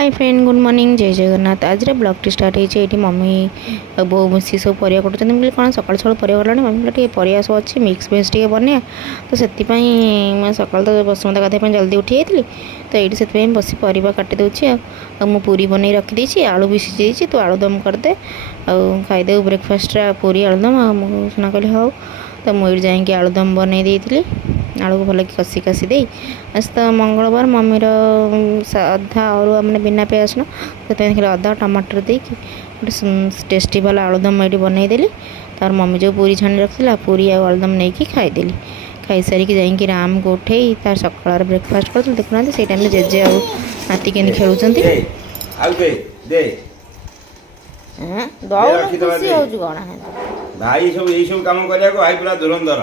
Hi friend good morning जय जगन्नाथ आज blog T start होती मम्मी बो मिसी सब परिया कटुँच मुझे कौन सकाल सकाल परिया कलानी मम्मी टे परिया सब अच्छी मिक्स भेज टे बनिया तो से मैं सकाल तो बसुमता गाधे जल्दी उठी जाती तो ये से बस परिया काटी दूसरी मु पूरी बनई रखीदी आलू भी सीझे तो आलुदम करदे खाईदे ब्रेकफास्ट पूरी आलुदम सुना कहली हाँ तो मुझे जाकि आलुदम बनई देती आलू को भल कषि कासी दे आज तो मंगलवार मम्मीर अधा अरुआ मैंने बिना प्याज न तो अदा टमाटर देकी गोटे टेस्टी वाला आलुदम ये बनईदेली तार मम्मी जो पूरी छाणी रखी पूरी आलुदम नहीं कि खाईदेली खाई सारिकी जाकि राम को उठे तार सकाल ब्रेकफास्ट कर देखुना से टाइम जेजे आ नाती के खेलुंट भाई सब यही सब काम करिया भाई पूरा धुरंधर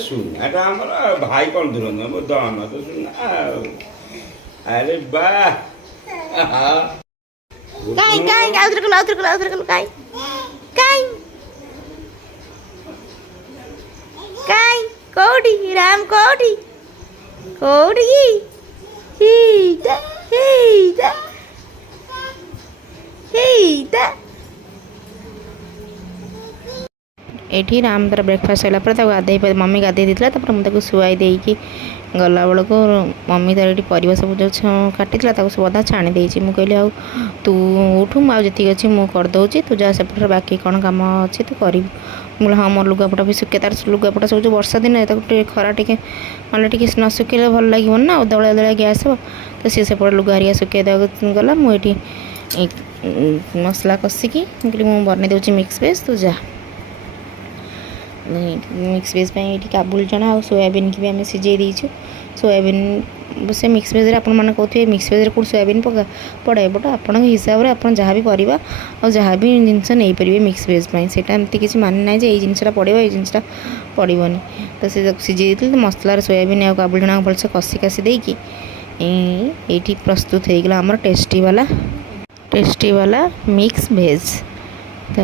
सुनाटा आमर भाई कौन धुरंधर दन तो सुना अरे वाह काई काई काई काई काई कोडी राम कोडी कोडी हीदा हीदा हीदा ये राम तार ब्रेकफास्ट होगा गाधे मम्मी गाधे देता मुझे शुआई देकी गला बेलू मम्मी तार ये परिवा सब जो काटी सब अदा छाणी देती मुझे कहली आउ तू उठू जी अच्छी मुझे तू जा सेपटे बाकी कौन कम अच्छी तू कर हाँ मोर लुगापटा भी सुखे तार लुगापटा सब जो वर्षा दिन खरा टे मतलब टे न सुखेले भल लगे ना दलिया दलिया गैस हो तो सी सेपटे लुगा हरिया सुखे देवा गला मुझे मसला कषिकी मुझे बन दूसरी मिक्स वेज तू जा मिक्स वेज ये काबुल चना और सोयाबीन की भी आम सीझे देचु सोयाबीन से मिक्स वेज आप कहते मिक्स वेज कौन सोयाबीन पका पड़े बट आप हिसाब से आप जहाँ भी परिवा और जहाँ भी जिनस नहीं पारे मिक्स वेज से एमती किसी माने ना ये जिनसा पड़ो ये जिनसा पड़ोनी तो से सीझे तो मसलार सोयाबीन और काबुल चना भलसे कषि कासी देकी ये प्रस्तुत हो गला आमर टेस्टी वाला मिक्स भेज तो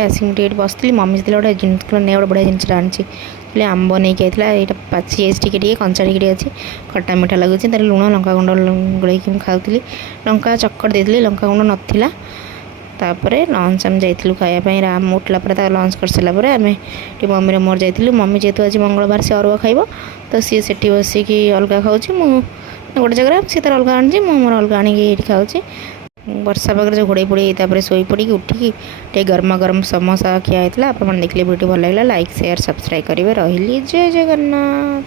आसिक मुझे बसती मम्मी से गोटे जिन गोटे बढ़िया जिनस आनी आंब नहीं कि यहाँ पाची टे कंचा टे अच्छी खट्टा मीठा लगुच तार लुण लंका गुंड गोल खाऊली लंका चक्कर देती लंका गुंड नाला तापर लंच आम जाइलु खायापी राम उठला लंच कर सारापर आम मम्मी मोर जाइलु मम्मी जेहतु आज मंगलवार से अरुआ खाइब तो सी से बसिकी अलग खाऊँ गोटे जगह सी तार अलग आनी मोर अलग आनी खाऊँ वर्षा पाखे जो घोड़े पोड़े शोई पड़ी उठिकी गरमा गरम समोसा खिया होता है। आप देखिए वीडियो भल लगे लाइक शेयर सब्सक्राइब करेंगे। रही जय जगन्नाथ।